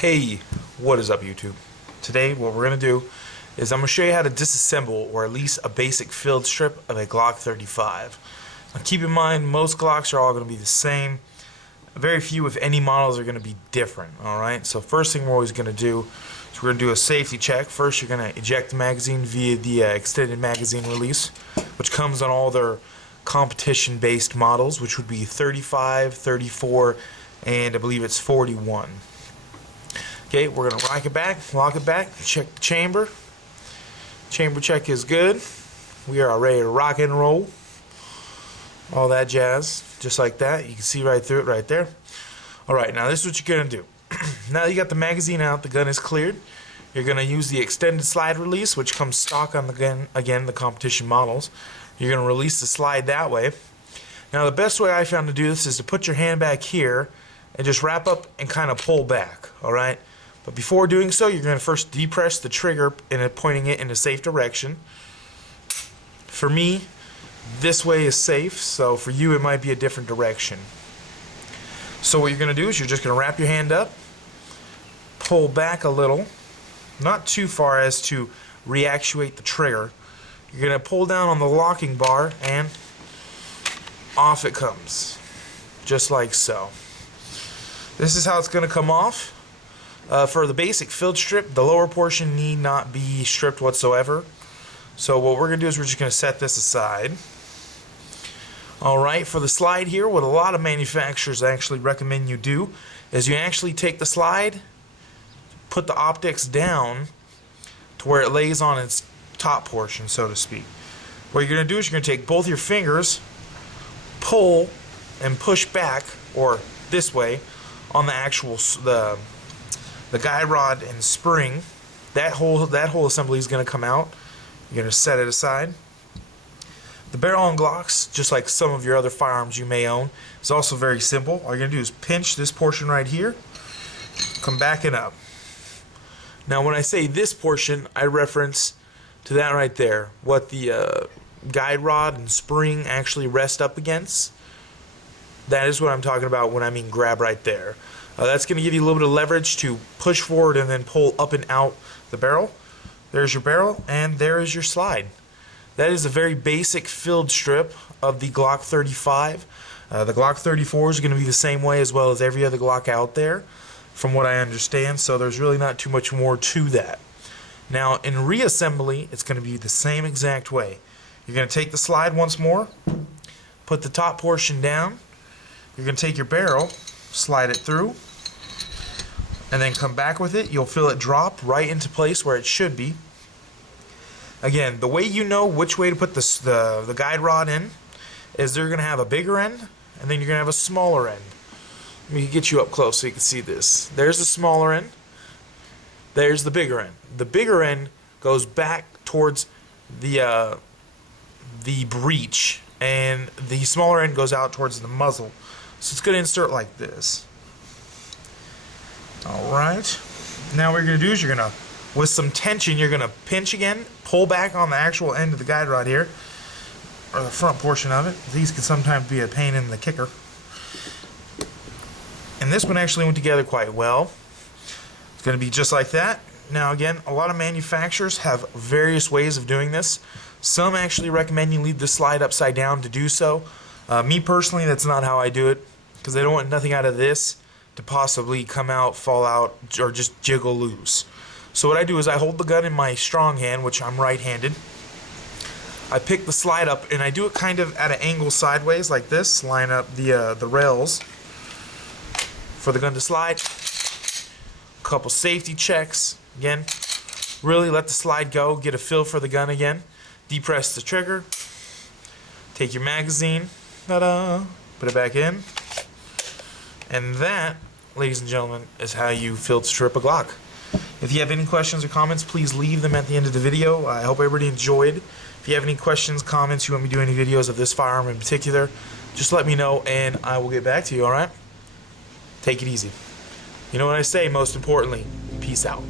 Hey, what is up YouTube? Today what we're going to do is I'm going to show you how to disassemble or at least a basic field strip of a Glock 35. Now keep in mind most Glocks are all going to be the same. Very few if any models are going to be different. Alright, so first thing we're always going to do is we're going to do a safety check. First you're going to eject the magazine via the extended magazine release, which comes on all their competition based models, which would be 35, 34, and I believe it's 41. Okay, we're going to lock it back, check the chamber. Chamber check is good. We are ready to rock and roll. All that jazz, just like that. You can see right through it right there. Alright, now this is what you're going to do. Now you got the magazine out, the gun is cleared. You're going to use the extended slide release, which comes stock on the gun, again, the competition models. You're going to release the slide that way. Now the best way I found to do this is to put your hand back here and just wrap up and kind of pull back, alright? But before doing so, you're going to first depress the trigger and pointing it in a safe direction. For me, this way is safe, so for you it might be a different direction. So what you're going to do is you're just going to wrap your hand up, pull back a little, not too far as to reactuate the trigger. You're going to pull down on the locking bar and off it comes, just like so. This is how it's going to come off. For the basic field strip, the lower portion need not be stripped whatsoever. So what we're going to do is we're just going to set this aside. Alright, for the slide here, what a lot of manufacturers actually recommend you do is you actually take the slide, put the optics down to where it lays on its top portion, so to speak. What you're going to do is you're going to take both your fingers, pull and push back, or this way, on the actual the guide rod and spring. That whole assembly is going to come out. You're going to set it aside. The barrel on Glocks, just like some of your other firearms you may own, is also very simple. All you're going to do is pinch this portion right here, come back and up. Now when I say this portion, I reference to that right there, what the guide rod and spring actually rest up against. That is what I'm talking about when I mean grab right there. That's going to give you a little bit of leverage to push forward and then pull up and out the barrel. There's your barrel, and there is your slide. That is a very basic field strip of the Glock 35. The Glock 34 is going to be the same way as well as every other Glock out there, from what I understand, so there's really not too much more to that. Now, in reassembly, it's going to be the same exact way. You're going to take the slide once more, put the top portion down, you're going to take your barrel, slide it through, and then come back with it. You'll feel it drop right into place where it should be. Again, the way you know which way to put the guide rod in is they're going to have a bigger end and then you're going to have a smaller end. Let me get you up close so you can see this. There's the smaller end. There's the bigger end. The bigger end goes back towards the breech, and the smaller end goes out towards the muzzle. So it's going to insert like this. Alright, now what you're going to do is you're going to, with some tension, you're going to pinch again, pull back on the actual end of the guide rod here, or the front portion of it. These can sometimes be a pain in the kicker. And this one actually went together quite well. It's going to be just like that. Now again, a lot of manufacturers have various ways of doing this. Some actually recommend you leave the slide upside down to do so. Me personally, that's not how I do it, because I don't want nothing out of this to possibly come out, fall out, or just jiggle loose. So what I do is I hold the gun in my strong hand, which I'm right-handed. I pick the slide up, and I do it kind of at an angle sideways like this, line up the rails for the gun to slide. A couple safety checks, again, really let the slide go, get a feel for the gun again, depress the trigger, take your magazine, ta-da, put it back in. And that, ladies and gentlemen, is how you field strip a Glock. If you have any questions or comments, please leave them at the end of the video. I hope everybody enjoyed. If you have any questions, comments, you want me to do any videos of this firearm in particular, just let me know and I will get back to you, alright? Take it easy. You know what I say, most importantly, peace out.